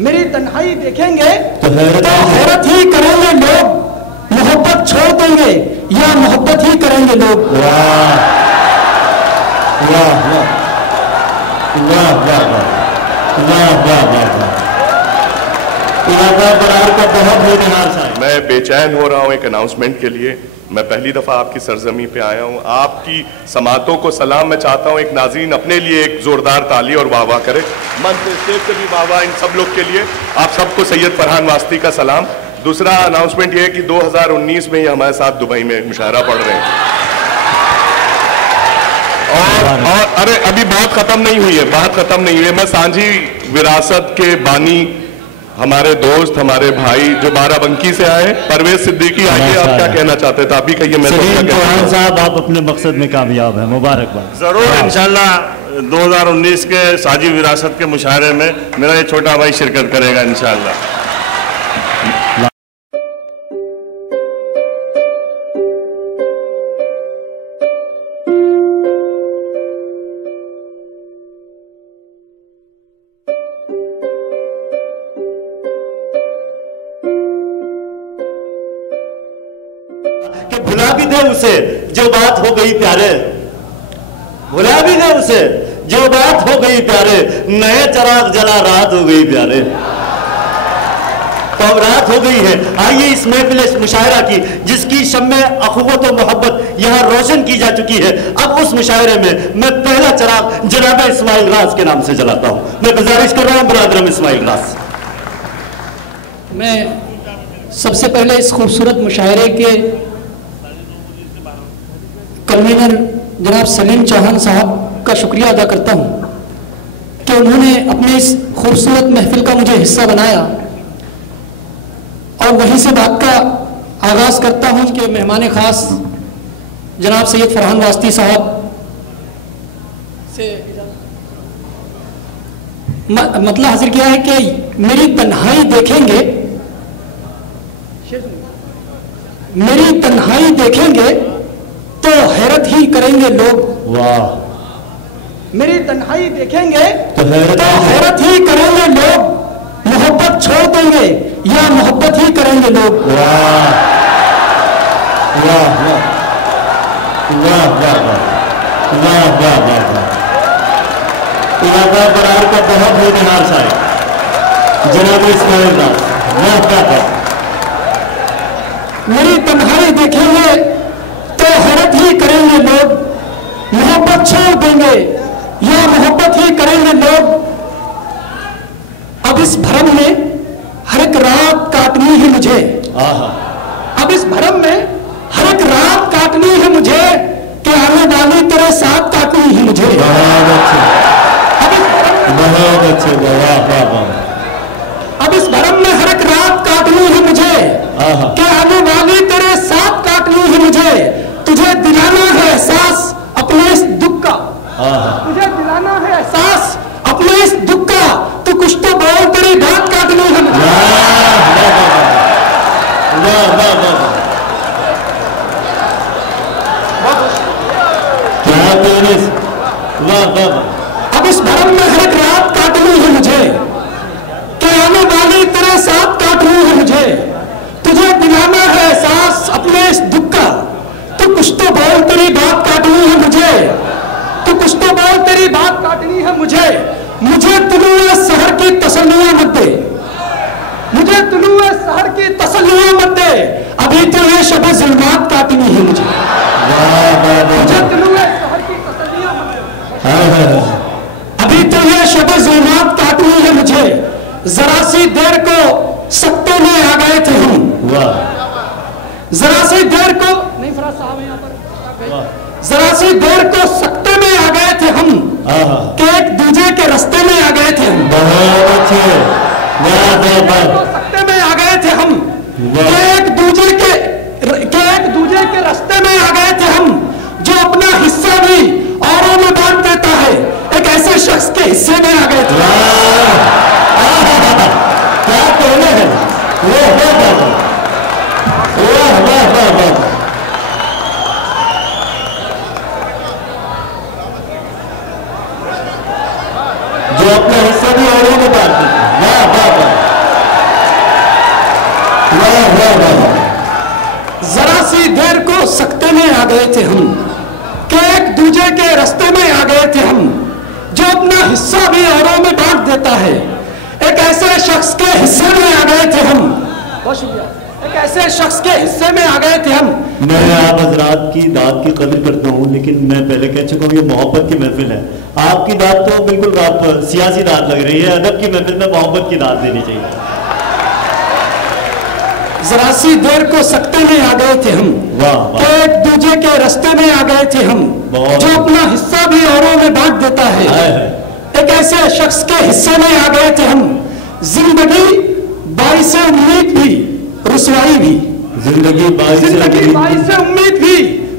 मेरी तन्हाई देखेंगे तो हैरत ही करेंगे लोग, मोहब्बत छोड़ देंगे या मोहब्बत ही करेंगे लोग। वाह वाह वाह वाह वाह वाह वाह वाह का बहुत होनहार साहब। मैं बेचैन हो रहा हूं एक अनाउंसमेंट के लिए। मैं पहली दफा आपकी सरजमी पे आया हूं। आपकी समातों को सलाम मैं चाहता हूं। एक नाज़रीन अपने लिए एक जोरदार ताली और वाह वाह करे, मन से स्टेज से भी वाह वाह इन सब लोग के लिए। आप सबको सैयद फरहान वास्ती का सलाम। दूसरा अनाउंसमेंट ये है कि 2019 में ये हमारे साथ दुबई में मुशायरा पढ़ रहे हैं और अरे अभी बात खत्म नहीं हुई है, बात खत्म नहीं हुई है। मैं सांझी विरासत के बानी हमारे दोस्त, हमारे भाई जो बाराबंकी से आए, परवेज सिद्दीकी, आइए आप क्या कहना चाहते थे? आप भी कहिए। मैं चौहान साहब, आप अपने मकसद में कामयाब हैं, मुबारकबाद। जरूर इंशाल्लाह 2019 के साझी विरासत के मुशायरे में मेरा ये छोटा भाई शिरकत करेगा इंशाल्लाह। कि भुला भी दे उसे जो बात हो गई प्यारे, भुला भी दे उसे जो बात हो गई प्यारे, नए चराग जला रात हो गई प्यारे। तो अब रात हो गई है। आइए इस महफिल मुशायरा की जिसकी शम्मे अखुवत और मोहब्बत यहाँ रोशन की जा चुकी है, अब उस मुशायरे में मैं पहला चराग जनाब इस्माइल राज के नाम से जलाता हूँ। मैं गुजारिश कर रहा हूँ बरादरम इस्माइल राज। मैं सबसे पहले इस खूबसूरत मुशायरे के कन्वीनर जनाब सलीम चौहान साहब का शुक्रिया अदा करता हूँ कि उन्होंने अपने इस खूबसूरत महफिल का मुझे हिस्सा बनाया। और वहीं से बात का आगाज करता हूँ कि मेहमान खास जनाब सैयद फरहान वास्ती साहब से मतलब हाजिर किया है कि मेरी तन्हाई देखेंगे, मेरी तन्हाई देखेंगे तो हैरत ही करेंगे लोग। वाह। मेरी तन्हाई देखेंगे तो हैरत ही करेंगे लोग, मोहब्बत छोड़ देंगे या मोहब्बत ही करेंगे लोग। वाह वाह वाह वाह वाह वाह वाह वाह। इलाका बरार का बहुत होनहार साहब जनाब इस्माइल राज। वाह वाह वाह। मेरी तन्हाई देखेंगे तो हैरत ही करेंगे लोग, मोहब्बत छोड़ देंगे या मोहब्बत ही करेंगे लोग। अब इस भरम में हर एक रात काटनी है मुझे, अब इस भरम में हर एक रात काटनी है मुझे, कि आने वाली तेरे साथ काटनी है मुझे। बहुत अच्छे वाह वाह वाह। अब इस भरम में हर एक रात काटनी है मुझे, कि आने वाली तेरे साथ काटनी है मुझे। तुझे दिलाना है एहसास अपने इस दुख का, तुझे दिलाना है एहसास अपने इस दुख का, तू कुछ तो बोल तेरी बात काटनी है मुझे। अब इस भरम में हर एक रात काटनी है मुझे, कि आने वाली तेरे साथ काटनी है मुझे। तुझे दिलाना है एहसास अपने इस दुख का, तू कुछ तो बोल तेरी बात काटनी है मुझे, तू कुछ तो बोल तेरी बात काटनी है मुझे। मुझे तुलुए सहर की तसल्लियां मत दे, मुझे तुलुए सहर की तसल्लियां मत दे, अभी तो ये शब ज़ुल्मात काटनी है मुझे। मुझे तुलुए सहर की तसल्लियां मत दे, अभी तो ये शब ज़ुल्मात काटनी है मुझे। जरा सी देर को सत्ते में आ गए थे हम, जरा सी देर को नहीं फराज साहब यहाँ पर, जरा सी देर को सत्ते में आ गए थे हम, कि एक दूजे के रास्ते में आ गए थे हम। बहुत अच्छे सत्ते में आ गए थे हम, कि एक दूजे के रास्ते में आ गए थे हम। जो अपना हिस्सा भी औरों में बांट देता है, एक ऐसे शख्स के हिस्से में आ गए थे। क्या कहने हैं। जो अपना हिस्सा भी औरों में बांट देते हैं। वाह वाह वाह। सी देर को सकते में आ गए थे हम कि एक दूजे के रास्ते में आ गए थे हम, जो अपना हिस्सा भी औरों में बांट देता है। एक ऐसे शख्स के हिस्से में आ गए थे हम, बहुत शुक्रिया, एक ऐसे शख्स के हिस्से में आ गए थे हम। मैं आप हजरात की दाद की कदर करता हूँ, लेकिन मैं पहले कह चुका हूँ ये मोहब्बत की महफिल है। आपकी दाद तो बिल्कुल आप सियासी दाद लग रही है, अदब की महफिल में मोहब्बत की दाद देनी चाहिए। जरा सी देर को सकते में आ गए थे हम, तो एक दूजे के रास्ते में आ गए थे हम, जो अपना हिस्सा भी औरों में बांट देता है। एक ऐसे शख्स के हिस्से में आ गए थे हम। जिंदगी बाइस उम्मीद भी रुसवाई भी, जिंदगी बाइस उम्मीद भी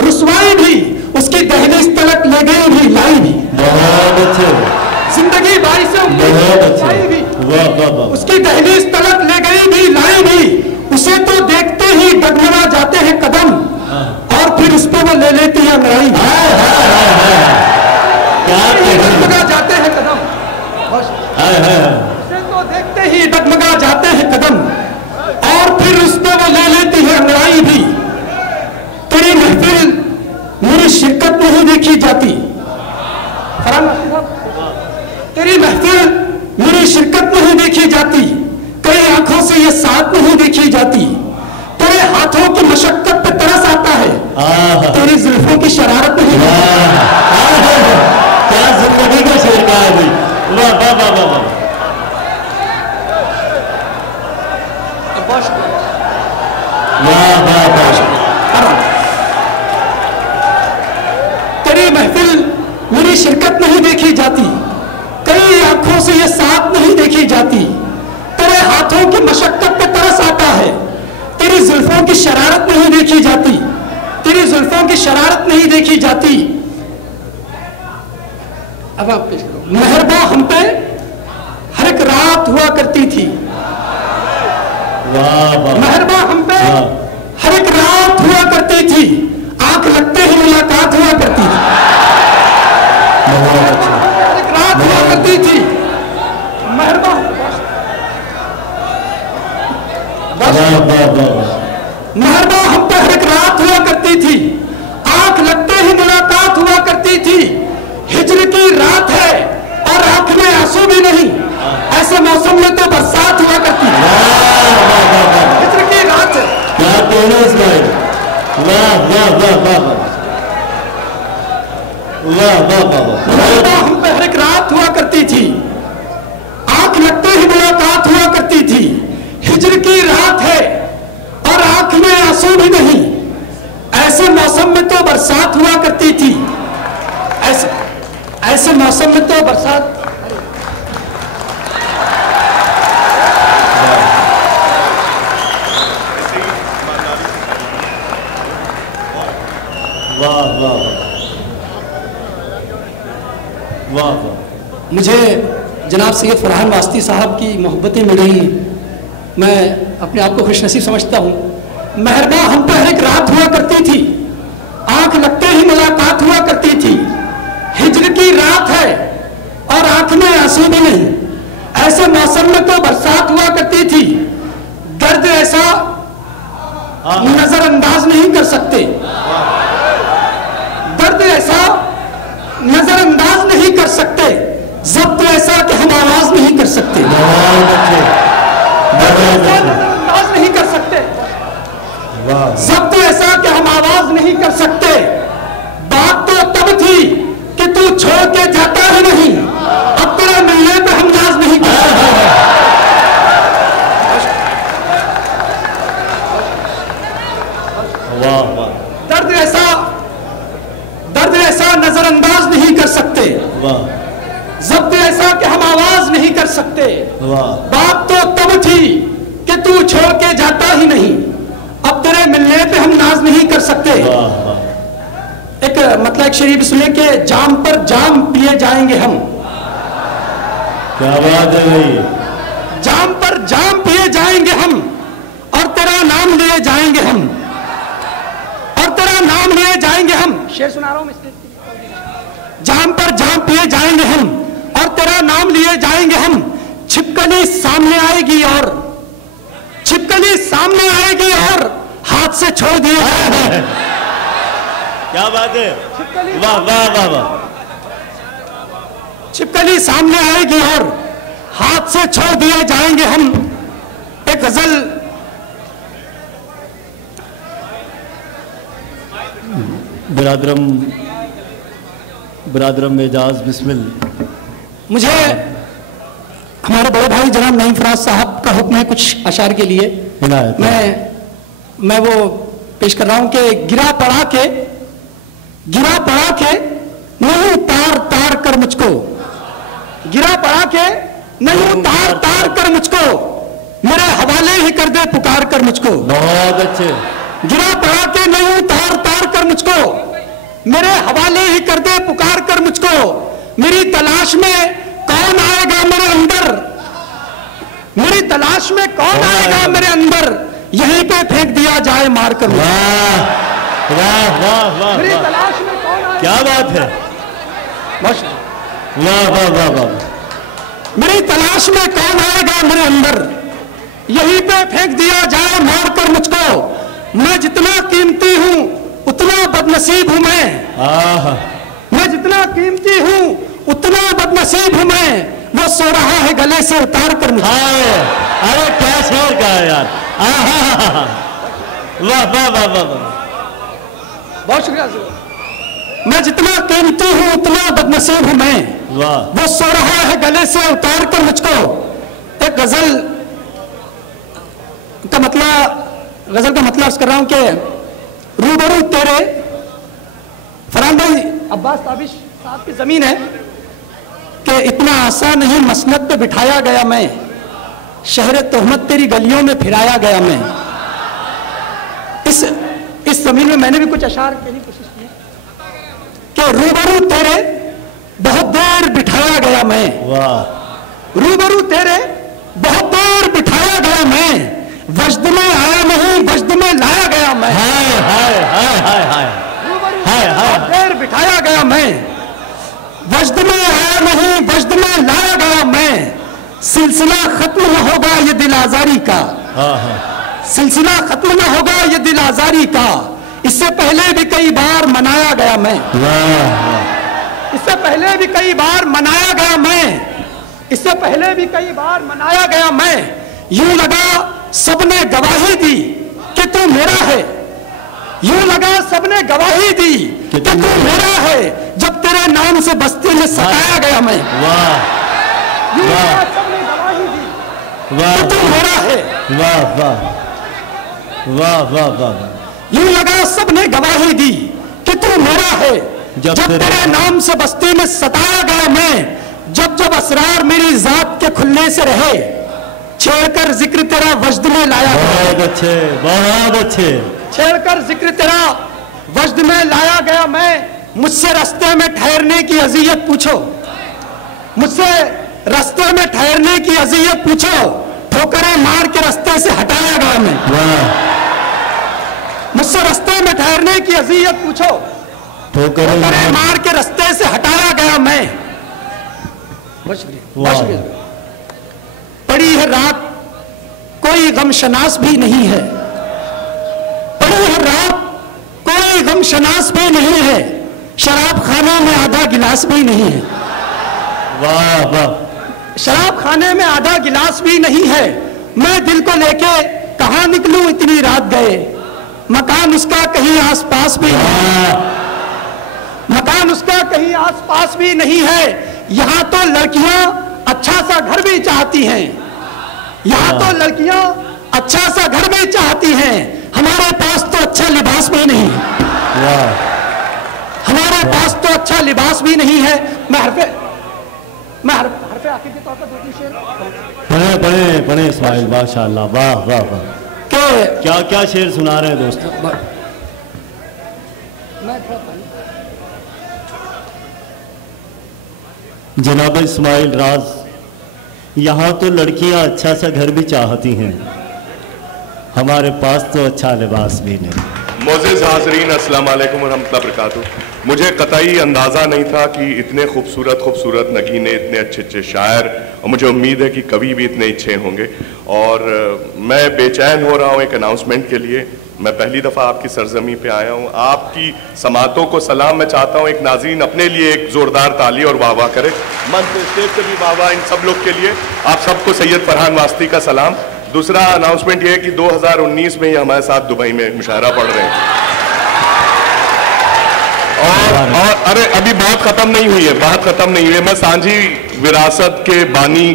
रुसवाई भी, उसकी दहलीज तलक ले गई भी लाई भी। बहुत अच्छे। जिंदगी बाइस उम्मीद रुसवाई भी, उसकी दहलीज तलक ले गई भी लाई भी। उसे तो देखते ही डगमगा जाते हैं कदम, और फिर उस पर वो ले लेती है अंगड़ाई। डगमगा जाते हैं कदम, उसे तो देखते ही डगमगा जाते हैं कदम, और फिर उस पर वो ले लेती है अंगड़ाई भी। तेरी महफिल मेरी शिरकत नहीं देखी जाती, तेरी महफिल मेरी शिरकत नहीं देखी जाती, कई आंखों से ये साथ नहीं देखी जाती। तेरे हाथों की मशक्कत पे तरस आता है, तेरी जुल्फों की शरारत नहीं। क्या जिंदगी का शेर कहा है भाई, वाह वाह वाह वाह वाह। तेरी महफिल मेरी शिरकत नहीं देखी जाती, कई आंखों से ये साथ नहीं देखी जाती। तेरे हाथों की मशक्कत पे तरस आता है, तेरी जुल्फों की शरारत नहीं देखी जाती, तेरी जुल्फों की शरारत नहीं देखी जाती। अब आप पेश करो। मेहरबा हम पे हर एक रात हुआ करती थी, मेहरबा हम पे हर एक रात हुआ करती थी, आंख लगते ही मुलाकात हुआ करती थी, हर एक रात हुआ करती थी। मेहरबा मेहरबा हम पे हर एक रात हुआ करती थी, आंख लगते ही मुलाकात हुआ करती थी। हिज्र की रात है और आंख में आंसू भी नहीं, ऐसे मौसम में तो बरसात हुआ करती है। हिज्र की रात है, क्या कहना इस्माइल, वाह वाह वाह वाह वाह वाह वाह। मेहरबा हम पे हर एक रात हुआ करती थी, आंख लगते ही मुलाकात हुआ करती थी। हिज्र की रात है और आंख में आंसू भी नहीं, ऐसे मौसम में तो बरसात हुआ करती थी, ऐसे मौसम में तो बरसात। वाह वाह वाह वाह। मुझे जनाब सैयद फरहान वास्ती साहब की मोहब्बतें मिल रही हैं, मैं अपने आप को खुशनसीब समझता हूँ। मेहरबा हम पे हर एक रात हुआ करती थी, आंख लगते ही मुलाकात हुआ करती थी। हिज्र की रात है और आंख में आंसू भी नहीं, ऐसे मौसम में तो बरसात हुआ करती थी। दर्द ऐसा नजरअंदाज नहीं कर सकते, दर्द ऐसा नजरअंदाज नहीं कर सकते, जब्त ऐसा कि हम आवाज नहीं कर सकते, नजरअंदाज नहीं कर सकते, जब्त ऐसा कि हम आवाज नहीं कर सकते। बात तो तब थी कि तू छोड़ के जाता ही नहीं, अब तेरे मिलने पे हम नाज नहीं कर सकते। दर्द ऐसा नजरअंदाज नहीं कर सकते, जब्त ऐसा कि हम आवाज नहीं कर सकते। बात तो तब थी कि तू छोड़ के जाता ही नहीं, अब तेरे मिलने पे हम नाज नहीं कर सकते। एक मतलब एक शरीफ सुने के जाम पर जाम पिए जाएंगे हम। क्या बात है भाई। जाम पर जाम पिए जाएंगे हम और तेरा नाम लिए जाएंगे हम, और तेरा नाम लिए जाएंगे हम। शेर सुना रहा हूं मैं। जाम पर जाम पिए जाएंगे हम और तेरा नाम लिए जाएंगे हम। छिपकली सामने आएगी और छिपकली सामने आएगी और हाथ से छोड़ दिए जाएंगे। क्या बात है, वाह वाह वाह वाह। छिपकली सामने आएगी और हाथ से छोड़ दिए जाएंगे हम। एक गजल बिरादरम एजाज बिस्मिल। मुझे हमारे बड़े भाई जनाब नईम फराज साहब का हुक्म है कुछ अशार के लिए। मैं वो पेश कर रहा हूं कि गिरा पड़ा के नहीं तार तार कर मुझको, गिरा पड़ा के नहीं तार तार कर मुझको, मेरे हवाले ही कर दे पुकार कर मुझको। बहुत अच्छे। गिरा पड़ा के नहीं तार तार कर मुझको, मेरे हवाले ही कर दे पुकार कर मुझको। मेरी तलाश में कौन आएगा मेरे अंदर, मेरी तलाश में कौन आएगा मेरे अंदर, यहीं पे फेंक दिया जाए मार कर। वाह वाह वाह वाह, मेरी तलाश में कौन आएगा, क्या बात है, वाह वाह वाह वाह। मेरी तलाश में कौन आएगा मेरे अंदर, यहीं पे फेंक दिया जाए मार कर मुझको। मैं जितना कीमती हूं उतना बदनसीब हूं मैं जितना कीमती हूं उतना बदनसीब हूं मैं, वो सो रहा है गले से उतार कर मुझे। अरे क्या शेर का है यार, वाह वाह वाह वाह वाह, बहुत शुक्रिया। मैं जितना कीमती हूं उतना बदनसीब हूं मैं, वाह, वो सो रहा है गले से उतार कर मुझको। एक गजल का मतलब अर्ज कर रहा हूं कि रूबरू तेरे, फरहान भाई अब्बास ताबिश साहब की जमीन है कि इतना आसान नहीं मसनद पे बिठाया गया मैं, शहर तोहमत तेरी गलियों में फिराया गया मैं। इस जमीन में मैंने भी कुछ अशार कहने की कोशिश की कि रूबरू तेरे बहुत देर बिठाया गया मैं, वाह, रूबरू तेरे बहुत देर बिठाया गया मैं, वजद में आया नहीं वजद में लाया गया मैं। हाय हाय हाय हाय हाय हाय हाय, देर बिठाया गया मैं, वजद में आया नहीं वजद में लाया गया मैं। सिलसिला खत्म न होगा ये दिल आजारी का, सिलसिला खत्म न होगा ये दिल आजारी का, इससे पहले भी कई बार मनाया गया मैं, इससे पहले भी कई बार मनाया गया मैं, इससे पहले भी कई बार मनाया गया मैं। यूं लगा सबने गवाही दी कि तू मेरा है, यूं लगा सबने गवाही दी कि तू मेरा है, जब तेरे नाम से बस्ती में सताया गया मैं। वाह, यूं लगा सबने गवाही दी कि तू मेरा है, वाह वाह वाह वाह वाह, यूं लगा सबने गवाही दी कि तू मेरा है, जब तेरे नाम से बस्ती में सताया गया मैं। जब जब असरार मेरी जात के खुलने से रहे, छेड़कर जिक्र तेरा वजद में लाया। बहुत अच्छे, बहुत अच्छे। छेड़कर जिक्र तेरा वजद में लाया गया मैं। मुझसे रास्ते में ठहरने की अज़ियत पूछो, मुझसे रास्ते में ठहरने की अज़ियत पूछो, ठोकरें मार के रास्ते से हटाया गया मैं। मुझसे रास्ते में ठहरने की अज़ियत पूछो, ठोकरें मार के रास्ते से हटाया गया मैं। पड़ी है रात कोई गम शनास भी नहीं है, पड़ी है रात कोई गम शनास भी नहीं है, शराब खाने में आधा गिलास भी नहीं है। वाह वाह, शराब खाने में आधा गिलास भी नहीं है। मैं दिल को लेके कहां निकलूं इतनी रात गए, मकान उसका कहीं आसपास भी नहीं, मकान उसका कहीं आसपास भी नहीं है। यहाँ तो लड़कियां अच्छा सा घर भी चाहती हैं, यहाँ तो लड़कियां अच्छा सा घर भी चाहती हैं, हमारे पास तो अच्छा लिबास भी नहीं है, हमारे पास तो अच्छा लिबास भी नहीं है। मैं हरफे आखिर के तौर पर दो-तीन शेर पढ़े इस्माइल, माशाअल्लाह, वाह वाह वाह, क्या क्या शेर सुना रहे हैं दोस्तों। जनाब इस्माइल राज, यहाँ तो लड़कियाँ अच्छा सा घर भी चाहती हैं, हमारे पास तो अच्छा लिबास भी नहीं। मोअज़्ज़िज़ हाज़रीन, अस्सलाम वालेकुम व रहमतुल्लाहि व बरकातुहू। मुझे कतई अंदाज़ा नहीं था कि इतने खूबसूरत नगीने, इतने अच्छे शायर, और मुझे उम्मीद है कि कवि भी इतने अच्छे होंगे। और मैं बेचैन हो रहा हूँ एक अनाउंसमेंट के लिए मैं पहली दफ़ा आपकी सरजमी पे आया हूँ। आपकी समातों को सलाम मैं चाहता हूँ। एक नाज़रीन अपने लिए एक ज़ोरदार ताली और वाह वाह करे। मंच से स्टेज से भी वाह वाह इन सब लोग के लिए। आप सबको सैयद फरहान वास्ती का सलाम। दूसरा अनाउंसमेंट ये है कि 2019 में ये हमारे साथ दुबई में मुशायरा पढ़ रहे हैं। और अरे अभी बात खत्म नहीं हुई है, बात खत्म नहीं हुई है। मैं सांझी विरासत के बानी,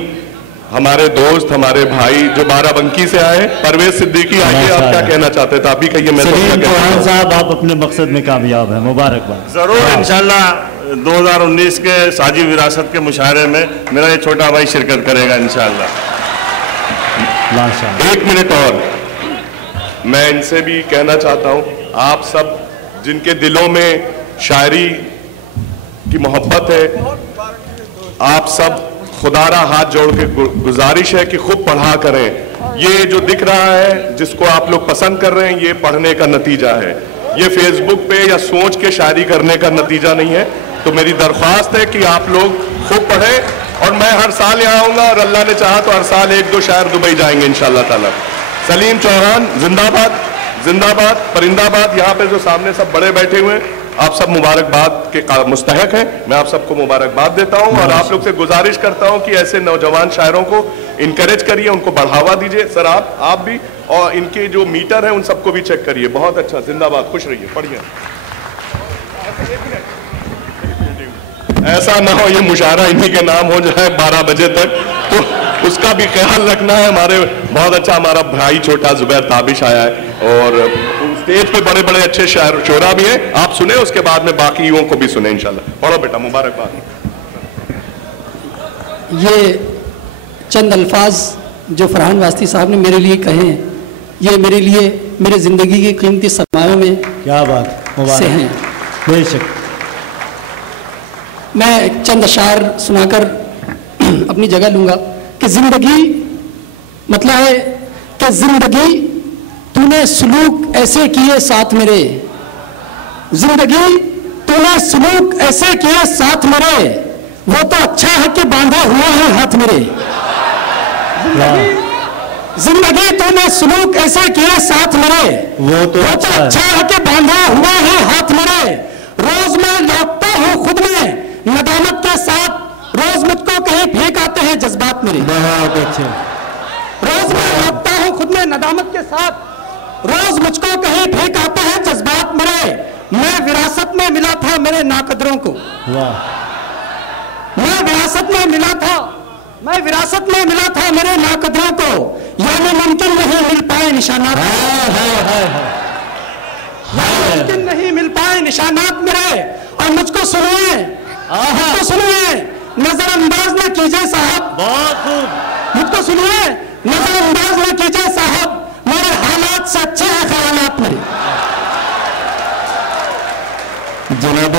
हमारे दोस्त, हमारे भाई जो बाराबंकी से आए, परवेज सिद्दीकी, आइए आप क्या कहना चाहते थे? आप भी कहिए। मैं सलीम चौहान साहब, आप अपने मकसद में कामयाब हैं, मुबारकबाद। जरूर इंशाल्लाह 2019 के साजी विरासत के मुशायरे में मेरा ये छोटा भाई शिरकत करेगा इंशाल्लाह। एक मिनट और मैं इनसे भी कहना चाहता हूँ, आप सब जिनके दिलों में शायरी की मोहब्बत है, आप सब खुदारा हाथ जोड़ के गुजारिश है कि खूब पढ़ा करें। ये जो दिख रहा है, जिसको आप लोग पसंद कर रहे हैं, ये पढ़ने का नतीजा है। ये फेसबुक पे या सोच के शायरी करने का नतीजा नहीं है। तो मेरी दरख्वास्त है कि आप लोग खूब पढ़ें। और मैं हर साल यहाँ आऊँगा और अल्लाह ने चाहा तो हर साल 1-2 शायर दुबई जाएंगे इंशाअल्लाह ताला। सलीम चौहान जिंदाबाद, जिंदाबाद, परिंदाबाद। यहाँ पे जो सामने सब बड़े बैठे हुए हैं, आप सब मुबारकबाद के मुस्तहक हैं। मैं आप सबको मुबारकबाद देता हूं और आप लोग से गुजारिश करता हूं कि ऐसे नौजवान शायरों को इनकरेज करिए, उनको बढ़ावा दीजिए। सर आप भी, और इनके जो मीटर हैं उन सबको भी चेक करिए। बहुत अच्छा, जिंदाबाद, खुश रहिए, पढ़िए। ऐसा ना हो ये मुशायरा इन्हीं के नाम हो जाए 12 बजे तक, तो उसका भी ख्याल रखना है। हमारे बहुत अच्छा हमारा भाई छोटा जुबैर ताबिश आया है और स्टेज पे बड़े बड़े अच्छे शायर शोरा भी हैं। आप सुने, उसके बाद में बाकी युवाओं को भी सुने इंशाल्लाह। पढ़ो बेटा, मुबारकबाद। ये चंद अल्फाज जो फरहान वास्ती साहब ने मेरे लिए कहे हैं, ये मेरे लिए मेरे ज़िंदगी के कीमती सरमायों में क्या बात से हैं। बेशक। मैं चंद अशार सुनाकर अपनी जगह लूँगा कि ज़िंदगी मतलब है कि ज़िंदगी तूने सुलूक ऐसे किए साथ मेरे, जिंदगी तूने सुलूक ऐसे किए साथ मेरे, वो तो अच्छा है कि बांधा हुआ है हाथ मेरे। जिंदगी तूने सुलूक ऐसे किए साथ मेरे, वो तो अच्छा है कि बांधा हुआ है हाथ मेरे। रोज मैं लौटता हूँ खुद में नदामत के साथ, रोज मुझको कहीं फेंक आते हैं जज्बात मेरे। बहुत अच्छे। रोज मैं लौटता हूँ खुद में नदामत के साथ, रोज मुझको कहीं फेंक आते हैं जज्बात मेरे। मैं विरासत में मिला था मेरे नाकदरों को, मैं विरासत में मिला था, मैं विरासत में मिला था मेरे नाकदरों को, यानी मुमकिन नहीं मिल पाए निशानात, मुमकिन नहीं मिल पाए निशानात मेरे। और मुझको सुनिए, मुझको सुनिए, नजरअंदाज न कीजिए साहब, बहुत खूब, मुझको सुनिए, नजरअंदाज न कीजिए साहब, मेरे हालात से अच्छे हैं ख्यालात मेरे। जनाब